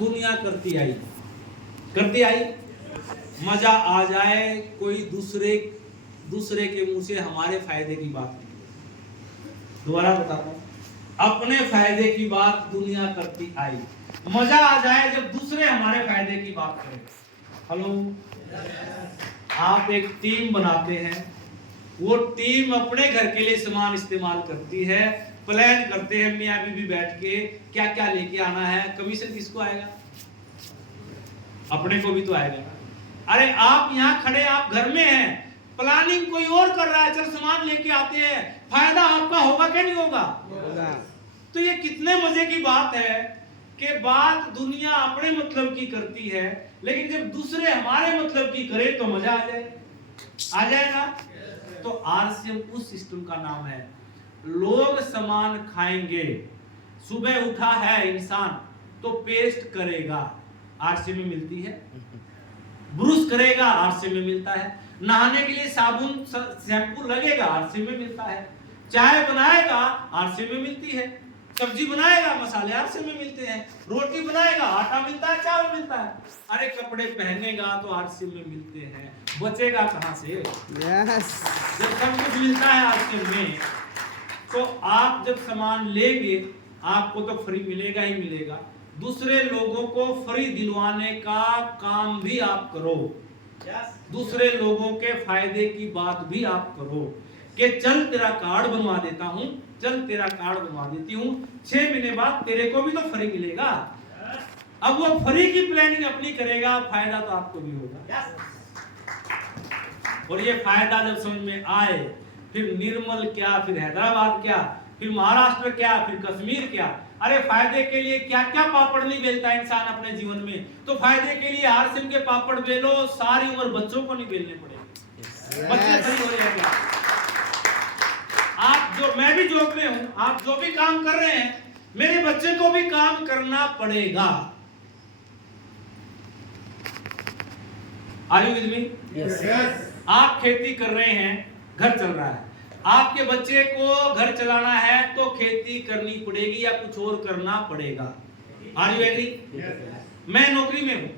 दुनिया करती आई, मजा आ जाए कोई दूसरे के मुंह से हमारे फायदे की बात नहीं। दोबारा बताता हूं, अपने फायदे की बात दुनिया करती आई, मजा आ जाए जब दूसरे हमारे फायदे की बात करें। हेलो, आप एक टीम बनाते हैं, वो टीम अपने घर के लिए सामान इस्तेमाल करती है, प्लान करते हैं मियां बीवी बैठ के क्या क्या लेके आना है। कमीशन किसको आएगा? अपने को भी तो आएगा। अरे आप यहाँ खड़े, आप घर में हैं, प्लानिंग कोई और कर रहा है, चल सामान लेके आते हैं, फायदा आपका होगा क्या नहीं होगा? तो ये कितने मजे की बात है कि बात दुनिया अपने मतलब की करती है, लेकिन जब दूसरे हमारे मतलब की करे तो मजा आ जाएगा। तो आरसीएम उस सिस्टम का नाम है। लोग सामान खाएंगे, सुबह उठा है इंसान तो पेस्ट करेगा, आरसीएम में मिलती है, ब्रश करेगा आरसीएम में मिलता है, नहाने के लिए साबुन शैम्पू लगेगा आरसीएम में मिलता है, चाय बनाएगा आरसीएम में मिलती है, सब्जी बनाएगा मसाले आरसीएम में मिलते हैं, रोटी बनाएगा आटा मिलता है, चावल मिलता है। अरे कपड़े पहनेगा तो आरसीएम में मिलते हैं, बचेगा कहां से? जब सब कुछ मिलता है आरसीएम में, तो आप जब सामान लेंगे आपको तो फ्री मिलेगा ही मिलेगा, दूसरे लोगों को फ्री दिलवाने का काम भी आप करो, दूसरे लोगों के फायदे की बात भी आप करो कि चल तेरा कार्ड बनवा देता हूं, चल तेरा कार्ड बनवा देती हूं, 6 महीने बाद तेरे को भी तो फ्री मिलेगा। अब वो फ्री की प्लानिंग अपनी करेगा, फायदा तो आपको भी होगा। और ये फायदा जब समझ में आए, फिर निर्मल क्या, फिर हैदराबाद क्या, फिर महाराष्ट्र क्या, फिर कश्मीर क्या। अरे फायदे के लिए क्या क्या पापड़ नहीं बेलता इंसान अपने जीवन में, तो फायदे के लिए आरसीएम के पापड़ बेलो, सारी उम्र बच्चों को नहीं बेलने पड़ेंगे। बच्चे सही हो जाएंगे। आप जो, मैं भी जॉब में हूं, आप जो भी काम कर रहे हैं, मेरे बच्चे को भी काम करना पड़ेगा। Are you with me? Yes. आप खेती कर रहे हैं, घर चल रहा है, आपके बच्चे को घर चलाना है तो खेती करनी पड़ेगी या कुछ और करना पड़ेगा। Are you agree? मैं नौकरी में हूं,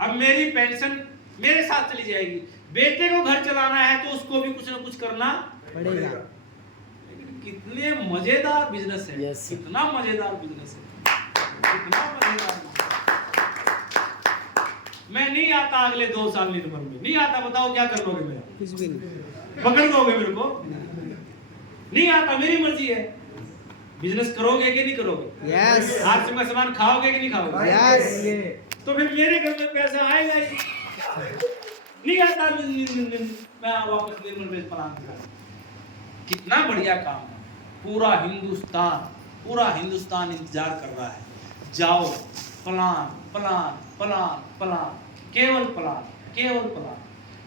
अब मेरी पेंशन मेरे साथ चली जाएगी, बेटे को घर चलाना है तो उसको भी कुछ ना कुछ करना पड़ेगा। कितने मजेदार बिजनेस है, कितना मजेदार बिजनेस है, कितना मजेदार। मैं नहीं आता अगले 2 साल निर्मल में, नहीं आता, बताओ क्या कर लोगे मेरा? कुछ भी नहीं, पकड़ दोगे मेरे को? नहीं आता, मेरी मर्जी है। बिजनेस करोगे कि नहीं करोगे? यस। आरसीएम का सामान खाओगे कि नहीं खाओगे? यस। तो फिर मेरे घर में पैसा आएगा ही नहीं आता, मैं वापस निर्मल में प्लान कर। कितना बढ़िया काम है, पूरा हिंदुस्तान इंतजार कर रहा है। जाओ, प्लान प्लान प्लान प्लान, केवल प्लान,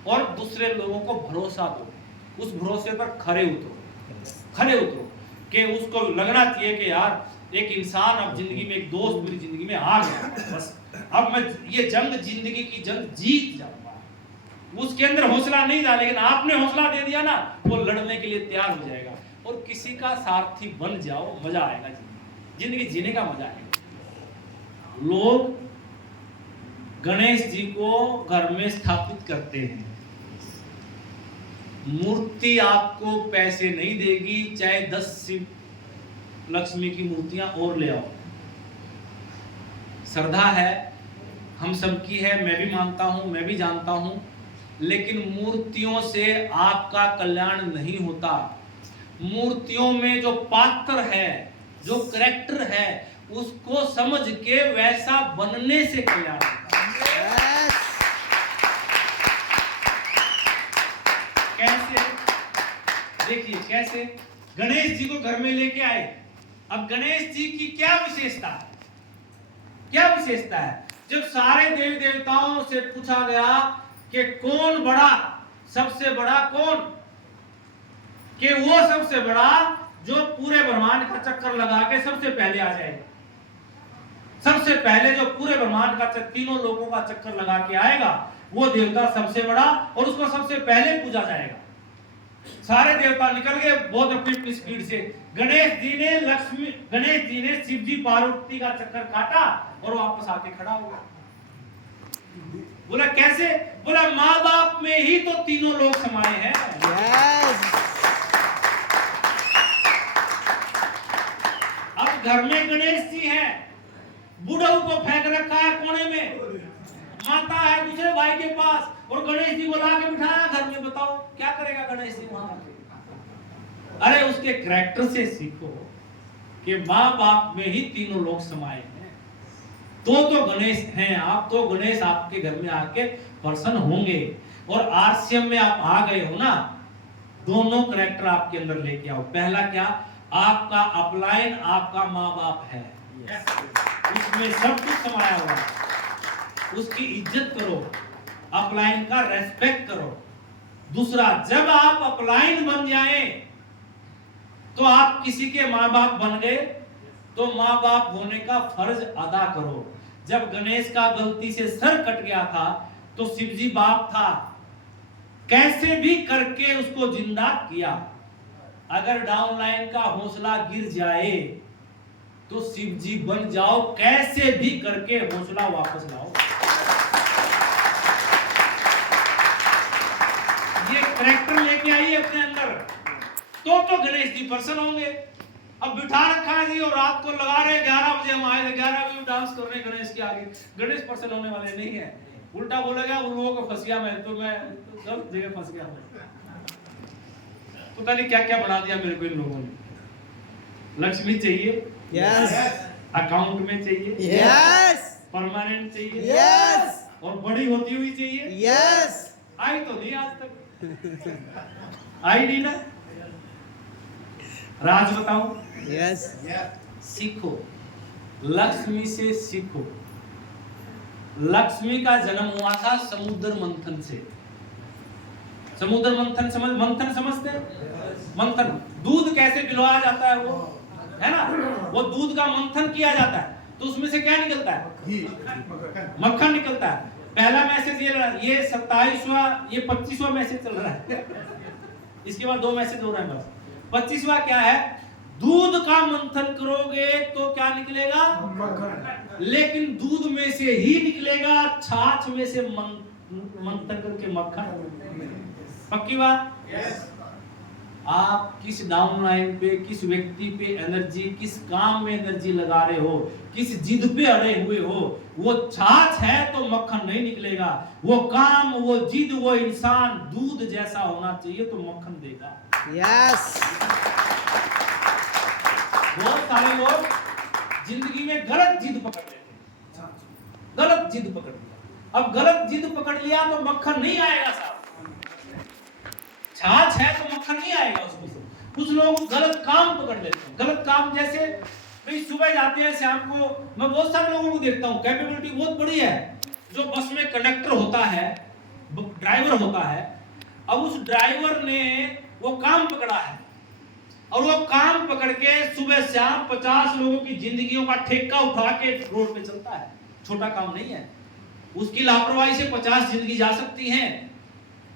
और दूसरे लोगों को भरोसा दो, उस भरोसे पर खरे उतरो कि उसको लगना चाहिए कि यार एक इंसान अब जिंदगी में, एक दोस्त मेरी जिंदगी में आ गया, बस अब मैं ये जिंदगी की जंग जीत जाऊंगा। उसके अंदर हौसला नहीं था, लेकिन आपने हौसला दे दिया ना, वो लड़ने के लिए तैयार हो जाएगा। और किसी का सारथी बन जाओ, मजा आएगा, जिंदगी जीने का मजा आएगा। लोग गणेश जी को घर में स्थापित करते हैं, मूर्ति आपको पैसे नहीं देगी, चाहे 10 शिव लक्ष्मी की मूर्तियां और ले आओ। श्रद्धा है, हम सबकी है, मैं भी मानता हूं, मैं भी जानता हूं, लेकिन मूर्तियों से आपका कल्याण नहीं होता। मूर्तियों में जो पात्र है, जो कैरेक्टर है, उसको समझ के वैसा बनने से कल्याण होता है। कैसे? देखिए कैसे गणेश जी को घर में लेके आए। अब गणेश जी की क्या विशेषता है? जब सारे देवी देवताओं से पूछा गया कि कौन बड़ा, सबसे बड़ा कौन, कि वो सबसे बड़ा जो पूरे ब्रह्मांड का चक्कर लगा के सबसे पहले आ जाएगा, सबसे पहले जो पूरे ब्रह्मांड का तीनों लोगों का चक्कर लगा के आएगा, वो देवता सबसे बड़ा, और उसको सबसे पहले पूजा जाएगा। सारे देवता निकल गए बहुत अपनी स्पीड से, गणेश जी ने शिव जी पार्वती का चक्कर काटा और वापस आके खड़ा हुआ। बोला कैसे? बोला माँ बाप में ही तो तीनों लोग समाये हैं। अब घर में गणेश जी हैं, बुढ़ऊ को फेंक रखा है कोने में, माता है दूसरे भाई के पास, और गणेश जी को ला के बिठाया घर में। बताओ क्या करेगा गणेश जी वहां? अरे उसके कैरेक्टर से सीखो कि माँ बाप में ही तीनों लोग समाये हैं। तो गणेश हैं आप, तो गणेश आपके घर में आके प्रसन्न होंगे। और आरसीएम में आप आ गए हो ना, दोनों कैरेक्टर आपके अंदर लेके आओ। पहला क्या? आपका अपलाइन आपका माँ बाप है, उसमें सब कुछ समाया हुआ है, उसकी इज्जत करो, अपलाइन का रेस्पेक्ट करो। दूसरा, जब आप अपलाइन बन जाए तो आप किसी के माँ बाप बन गए, तो माँ बाप होने का फर्ज अदा करो। जब गणेश का गलती से सर कट गया था तो शिवजी बाप था, कैसे भी करके उसको जिंदा किया। अगर डाउनलाइन का हौसला गिर जाए तो शिवजी बन जाओ, कैसे भी करके हौसला वापस लाओ। ये कैरेक्टर लेके आइए अपने अंदर, तो गणेश जी प्रसन्न होंगे। अब बिठा रखा है जी और रात को लगा रहे 11 बजे हम आए थे, 11 बजे डांस कर रहे हैं गणेश के आगे। गणेश प्रसन्न होने वाले नहीं है, उल्टा बोलेगा उन लोगों को फंस गया मैं, तो मैं सब जगह फंस गया हूं। पता नहीं क्या क्या बना दिया मेरे को इन लोगों ने। लक्ष्मी चाहिए, यस। अकाउंट में चाहिए, यस। परमानेंट चाहिए, यस। और बड़ी होती हुई चाहिए, यस। आई तो नहीं आज तक, आई नहीं ना। राज बताऊं, यस। सीखो, लक्ष्मी से सीखो। लक्ष्मी का जन्म हुआ था समुद्र मंथन से। समुद्र मंथन मंथन समझते हैं? मंथन, दूध कैसे पिलवाया जाता है वो, है ना? वो दूध का मंथन किया जाता है तो उसमें से क्या निकलता है? मक्खन निकलता है। पहला मैसेज ये 27वां, ये 25वां मैसेज चल रहा है। इसके बाद 2 मैसेज हो रहे हैं बस। 25वां क्या है? दूध का मंथन करोगे तो क्या निकलेगा? मक्खन। लेकिन दूध में से ही निकलेगा, छाछ में से मंथन करके मक्खन। पक्की बात? यस। आप किस डाउनलाइन पे, किस व्यक्ति पे एनर्जी, किस काम में एनर्जी लगा रहे हो, किस जिद पे अड़े हुए हो, वो छाछ है तो मक्खन नहीं निकलेगा। वो काम, वो जिद, वो इंसान दूध जैसा होना चाहिए तो मक्खन देगा। यस। बहुत सारे लोग जिंदगी में गलत जिद पकड़ लेते हैं, गलत जिद पकड़ लिया। अब गलत जिद पकड़ लिया तो मक्खन नहीं आएगा साहब। छाछ है तो मक्खन नहीं आएगा उसमें से। कुछ लोग गलत काम पकड़ लेते हैं। गलत काम जैसे भाई सुबह जाते हैं, शाम को मैं बहुत सारे लोगों को देखता हूँ, कैपेबिलिटी बहुत बड़ी है, जो बस में कंडक्टर होता है, ड्राइवर होता है। अब उस ड्राइवर ने वो काम पकड़ा है और वो काम पकड़ के सुबह शाम 50 लोगों की जिंदगियों का ठेका उठा के रोड पे चलता है। छोटा काम नहीं है। उसकी लापरवाही से 50 जिंदगी जा सकती हैं,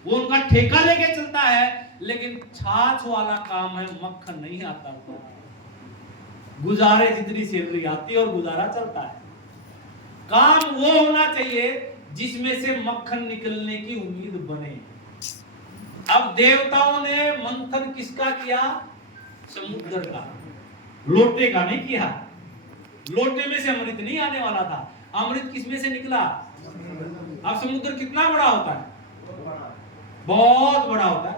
वो उनका ठेका लेके चलता है। लेकिन छाछ वाला काम है, मक्खन नहीं आता। गुजारे जितनी सैलरी आती है और गुजारा चलता है। काम वो होना चाहिए जिसमें से मक्खन निकलने की उम्मीद बने। अब देवताओं ने मंथन किसका किया? समुद्र का, लोटे का नहीं किया। लोटे में से अमृत नहीं आने वाला था। अमृत किसमें से निकला? अब समुद्र कितना बड़ा होता है? बहुत बड़ा होता है।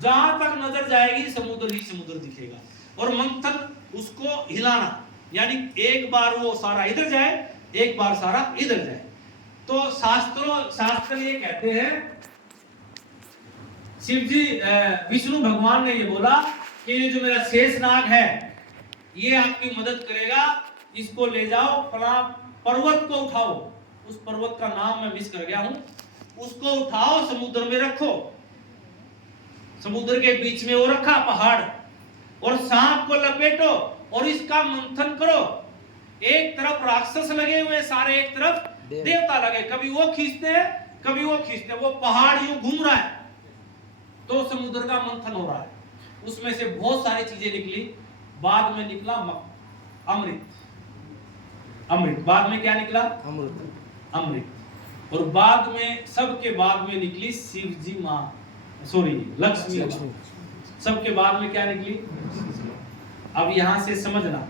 जहां तक नजर जाएगी समुद्र ही समुद्र दिखेगा। और मंथन, उसको हिलाना, यानी एक बार वो सारा इधर जाए, एक बार सारा इधर जाए। तो शास्त्र ये कहते हैं, शिव जी विष्णु भगवान ने ये बोला कि ये जो मेरा शेषनाग है ये आपकी मदद करेगा, इसको ले जाओ, फला पर्वत को उठाओ। उस पर्वत का नाम मैं मिस कर गया हूं। उसको उठाओ, समुद्र में रखो। समुद्र के बीच में वो रखा पहाड़, और सांप को लपेटो और इसका मंथन करो। एक तरफ राक्षस लगे हुए सारे, एक तरफ देवता लगे। कभी वो खींचते हैं, कभी वो खींचते हैं। वो पहाड़ यूं घूम रहा है तो समुद्र का मंथन हो रहा है। उसमें से बहुत सारी चीजें निकली। बाद में निकला अमृत। अमृत बाद में क्या निकला? अमृत। और बाद में सबके बाद में निकली शिव जी माँ, सॉरी लक्ष्मी। सबके बाद में क्या निकली? अब यहां से समझना,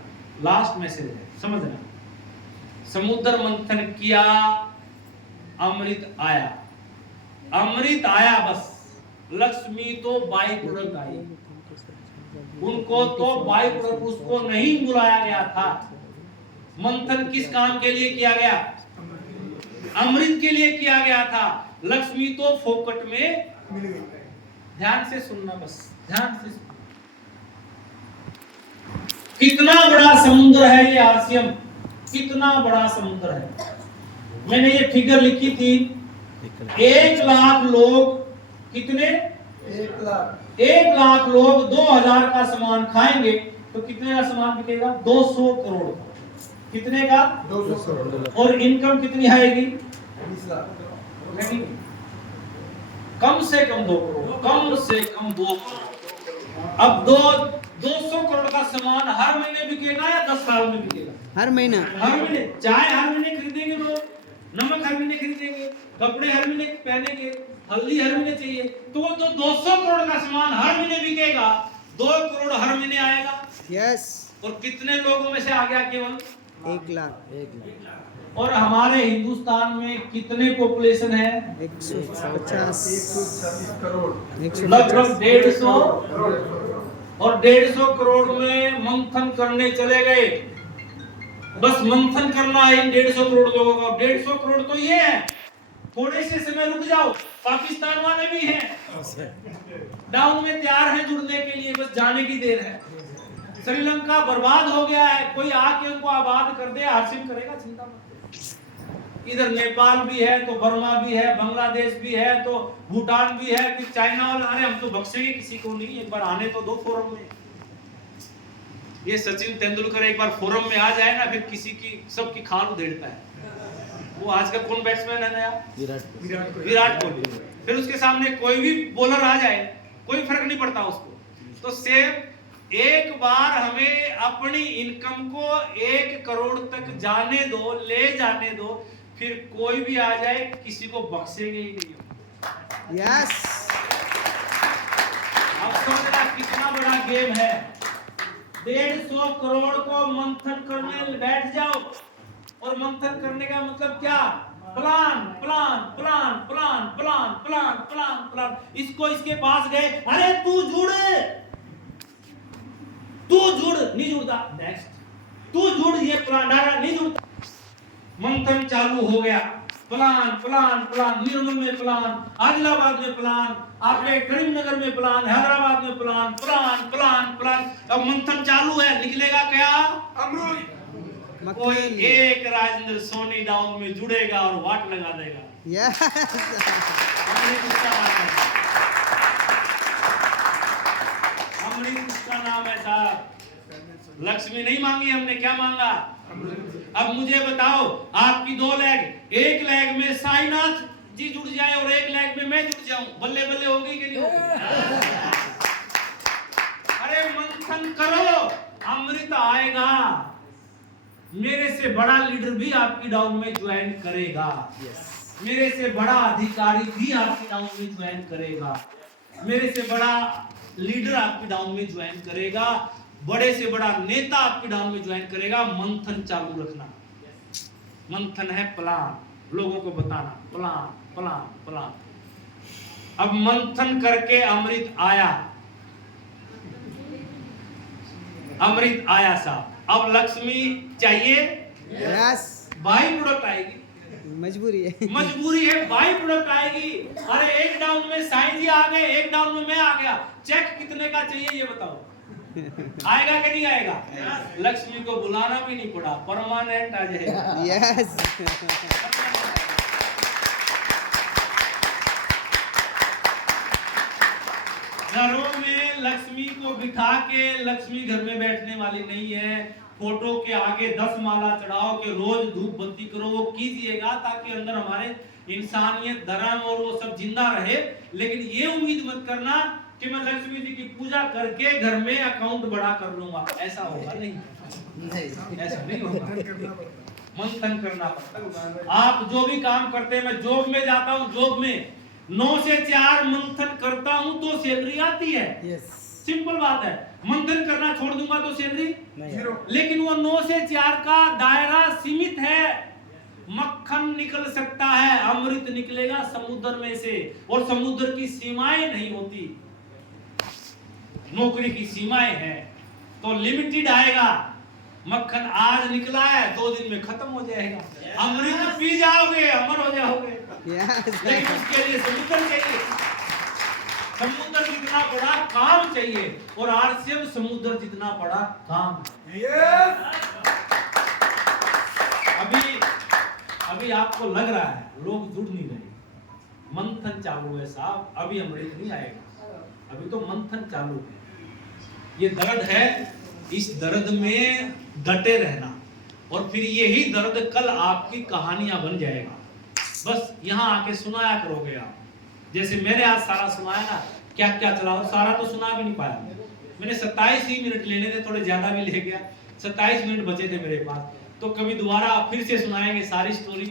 लास्ट मैसेज है, समझना। समुद्र मंथन किया, अमृत आया। अमृत आया बस, लक्ष्मी तो बाई प्रोडक्ट आई। उनको तो बाई प्रोडक्ट, उसको नहीं बुलाया गया था। मंथन किस काम के लिए किया गया? अमृत के लिए किया गया था। लक्ष्मी तो फोकट में मिल गई। ध्यान से सुनना, बस ध्यान से सुनना। कितना बड़ा समुद्र है ये आसियम, कितना बड़ा समुद्र है। मैंने ये फिगर लिखी थी, 1 लाख लोग, कितने? 1 लाख लोग 2000 का सामान खाएंगे तो कितने का सामान बिकेगा? 200 करोड़ का। कितने का? 200। और इनकम कितनी आएगी? 20 लाख। कम से कम 2 करोड़, कम से कम 2 करोड़। अब 200 करोड़ का सामान हर महीने बिकेगा या 10 साल में बिकेगा? हर महीना। हर महीने। चाय हर महीने खरीदेंगे लोग, नमक हर महीने खरीदेंगे, कपड़े हर महीने पहनेंगे, हल्दी हर महीने चाहिए, तो 200 करोड़ का सामान हर महीने बिकेगा, 2 करोड़ हर महीने आएगा। यस। और कितने लोगों में से आ गया? केवल 1 लाख। और हमारे हिंदुस्तान में कितने पॉपुलेशन है? 150 करोड़, लगभग 150। और 150 करोड़ में मंथन करने चले गए। बस मंथन करना है इन 150 करोड़ लोगों का। 150 करोड़ तो ये है, थोड़े से समय रुक जाओ, पाकिस्तान वाले भी हैं, डाउन में तैयार हैं जुड़ने के लिए, बस जाने की देर है। श्रीलंका बर्बाद हो गया है, कोई आके उनको आबाद कर दे, हासिल करेगा, चिंता मत। इधर नेपाल भी है तो बर्मा भी है, बांग्लादेश भी है तो भूटान भी है, फिर चाइना वाला। अरे हम तो बख्शेंगे किसी को नहीं, एक बार आने तो दो फोरम में। ये सचिन तेंदुलकर एक बार फोरम में आ जाए ना, फिर किसी की सबकी खाल उधेड़ता है। वो आज का कौन बैट्समैन है नया? विराट कोहली। फिर उसके सामने कोई भी बॉलर आ जाए, कोई फर्क नहीं पड़ता उसको। तो सेम एक बार हमें अपनी इनकम को 1 करोड़ तक जाने दो, ले जाने दो, फिर कोई भी आ जाए, किसी को बख्शेंगे ही नहीं। यस। अब समझना कितना बड़ा गेम है। 150 करोड़ को मंथन करने बैठ जाओ। और मंथन करने का मतलब क्या? Plan plan plan plan plan plan plan plan. इसको इसके पास गए, अरे तू जुड़, नहीं जुड़ता, नेक्स्ट तू जुड़, ये प्लान नहीं जुड़ता। मंथन चालू हो गया, प्लान प्लान प्लान, निर्मल में प्लान, आदिलाबाद में प्लान, आपके करीमनगर में प्लान, हैदराबाद में प्लान, प्लान प्लान प्लान। अब मंथन चालू है, निकलेगा क्या? अमृत। कोई एक राजेंद्र सोनी डाउन में जुड़ेगा और वाट लगा देगा। यस। अमृत उसका नाम है साहब। लक्ष्मी नहीं मांगी हमने, क्या मांगा? अब मुझे बताओ, आपकी 2 लेग, एक लेग में साईनाथ जी जुड़ जाए और एक लेग में मैं जुड़ जाऊं, बल्ले बल्ले होगी कि नहीं होगी? अरे मंथन करो, अमृत आएगा। मेरे से बड़ा लीडर भी आपकी डाउन में ज्वाइन करेगा। मेरे से बड़ा अधिकारी भी आपकी डाउन में ज्वाइन करेगा। मेरे से बड़ा लीडर आपकी डाउन में ज्वाइन करेगा। बड़े से बड़ा नेता आपकी डाउन में ज्वाइन करेगा। मंथन चालू रखना। मंथन है प्लान, लोगों को बताना, प्लान प्लान प्लान। अब मंथन करके अमृत आया, अमृत आया साहब। अब लक्ष्मी चाहिए, यस। बाई प्रोडक्ट आएगी, मजबूरी है, मजबूरी है, बाई प्रोडक्ट आएगी। अरे एक डाउन में साईं जी आ गए, एक डाउन में मैं आ गया, चेक कितने का चाहिए ये बताओ? आएगा कि नहीं आएगा? लक्ष्मी को बुलाना भी नहीं पड़ा, परमानेंट आ जाएगा। यस। घरों में लक्ष्मी को बिठा के, लक्ष्मी घर में बैठने वाली नहीं है। फोटो के आगे 10 माला चढ़ाओ के रोज धूप बत्ती करो, वो कीजिएगा ताकि अंदर हमारे इंसानियत, धर्म और वो सब जिंदा रहे। लेकिन ये उम्मीद मत करना कि मैं लक्ष्मी जी की पूजा करके घर में अकाउंट बड़ा कर लूंगा, ऐसा होगा नहीं, ऐसा नहीं होगा। मंथन करना पड़ता है। आप जो भी काम करते हैं, मैं जॉब में जाता हूँ, जॉब में 9 से 4 मंथन करता हूँ तो सैलरी आती है। सिंपल बात है। मंथन करना छोड़ दूंगा तो सैलरी जीरो। लेकिन वो 9 से 4 का दायरा सीमित है। मक्खन निकल सकता है, अमृत निकलेगा समुद्र में से, और समुद्र की सीमाएं नहीं होती, नौकरी की सीमाएं हैं, तो लिमिटेड आएगा। मक्खन आज निकला है, 2 दिन में खत्म हो जाएगा। अमृत पी जाओगे, अमर हो जाओगे, लेकिन उसके लिए समुद्र चाहिए। समुद्र जितना बड़ा काम चाहिए, और आरसीएम समुद्र जितना बड़ा काम। अभी आपको लग रहा है लोग जुड़ नहीं रहे, मंथन चालू है साहब, अभी अमृत नहीं आएगा, अभी तो मंथन चालू है। ये दर्द है, इस दर्द में डटे रहना, और फिर यही दर्द कल आपकी कहानियां बन जाएगा। बस यहाँ आके सुनाया करोगे आप, जैसे मैंने आज सारा सुनाया ना, क्या क्या चला, और सारा तो सुना भी नहीं पाया मैंने। 27 ही मिनट लेने थे, थोड़े ज्यादा भी ले गया, 27 मिनट बचे थे मेरे पास, तो कभी दोबारा फिर से सुनाएंगे सारी स्टोरी।